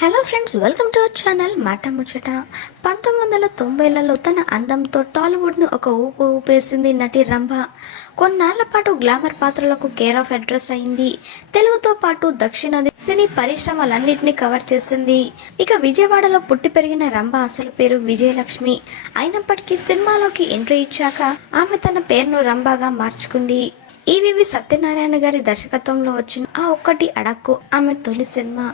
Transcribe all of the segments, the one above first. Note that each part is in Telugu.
Hello friends welcome to our channel మాట ముచ్చట పంతొమ్మిది వందల తొంభైలలో తన అందంతో టాలీవుడ్ను ఒక ఊపు ఊపేసింది నటి రంభ. కొన్నాళ్ళ పాటు గ్లామర్ పాత్రలకు కేర్ ఆఫ్ అడ్రస్ అయింది. తెలుగుతో పాటు దక్షిణాది సినీ పరిశ్రమలన్నింటినీ కవర్ చేసింది. ఇక విజయవాడలో పుట్టి పెరిగిన రంభ అసలు పేరు విజయలక్ష్మి. అయినప్పటికీ సినిమాలోకి ఎంట్రీ ఇచ్చాక ఆమె తన పేరును రంభగా మార్చుకుంది. ఈవివి సత్యనారాయణ గారి దర్శకత్వంలో వచ్చిన ఆ ఒక్కటి అడక్కు ఆమె తొలి సినిమా.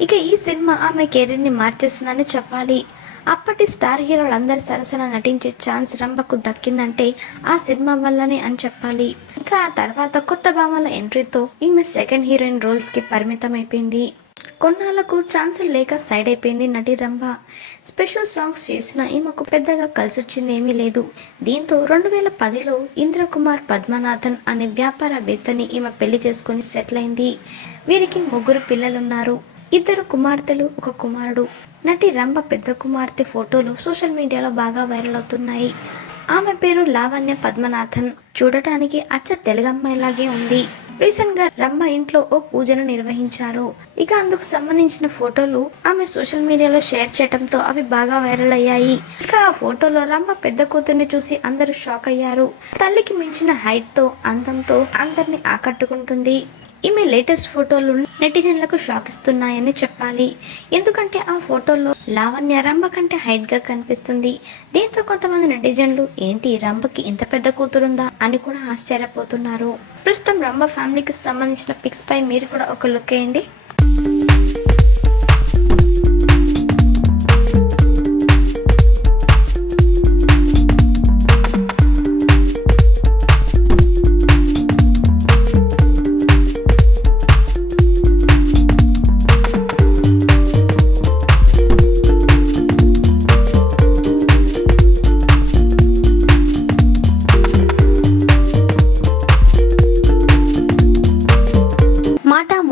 ఇక ఈ సినిమా ఆమె కెరీర్ని మార్చేసిందని చెప్పాలి. అప్పటి స్టార్ హీరోలందరి సరసన నటించే ఛాన్స్ రంభకు దక్కిందంటే ఆ సినిమా వల్లనే అని చెప్పాలి. ఇంకా ఆ తర్వాత కొత్త భామల ఎంట్రీతో ఈమె సెకండ్ హీరోయిన్ రోల్స్కి పరిమితం అయిపోయింది కొన్నాళ్ళకు ఛాన్సులు లేక సైడ్ అయిపోయింది నటి రంభ. స్పెషల్ సాంగ్స్ చేసిన ఈమెకు పెద్దగా కలిసొచ్చింది ఏమీ లేదు. దీంతో రెండు వేల పదిలో ఇంద్రకుమార్ పద్మనాథన్ అనే వ్యాపారవేత్తని ఈమె పెళ్ళి చేసుకుని సెటిల్ అయింది. వీరికి ముగ్గురు పిల్లలున్నారు. ఇద్దరు కుమార్తెలు ఒక కుమారుడు. నటి రంభ పెద్ద కుమార్తె ఫోటోలు సోషల్ మీడియాలో బాగా వైరల్ అవుతున్నాయి. ఆమె పేరు లావణ్య పద్మనాథన్. చూడటానికి అచ్చ తెలుగమ్మాయిలాగే ఉంది. రీసెంట్గా రమ్మ ఇంట్లో ఓ పూజను నిర్వహించారు. ఇక అందుకు సంబంధించిన ఫోటోలు ఆమె సోషల్ మీడియాలో షేర్ చేయడంతో అవి బాగా వైరల్ అయ్యాయి. ఇక ఆ ఫోటోలో రమ్మ పెద్ద కూతుర్ని చూసి అందరూ షాక్ అయ్యారు. తల్లికి మించిన హైట్తో అందంతో అందరిని ఆకట్టుకుంటుంది. ఈమె లేటెస్ట్ ఫోటోలు నెటిజన్లకు షాక్ ఇస్తున్నాయని చెప్పాలి. ఎందుకంటే ఆ ఫోటోలో లావణ్య రంభ కంటే హైట్గా కనిపిస్తుంది. దీంతో కొంతమంది నెటిజన్లు ఏంటి రంభకి ఇంత పెద్ద కూతురుందా? అని కూడా ఆశ్చర్యపోతున్నారు. ప్రస్తుతం రంభ ఫ్యామిలీకి సంబంధించిన పిక్స్ పై మీరు కూడా ఒక లుక్ వేయండి.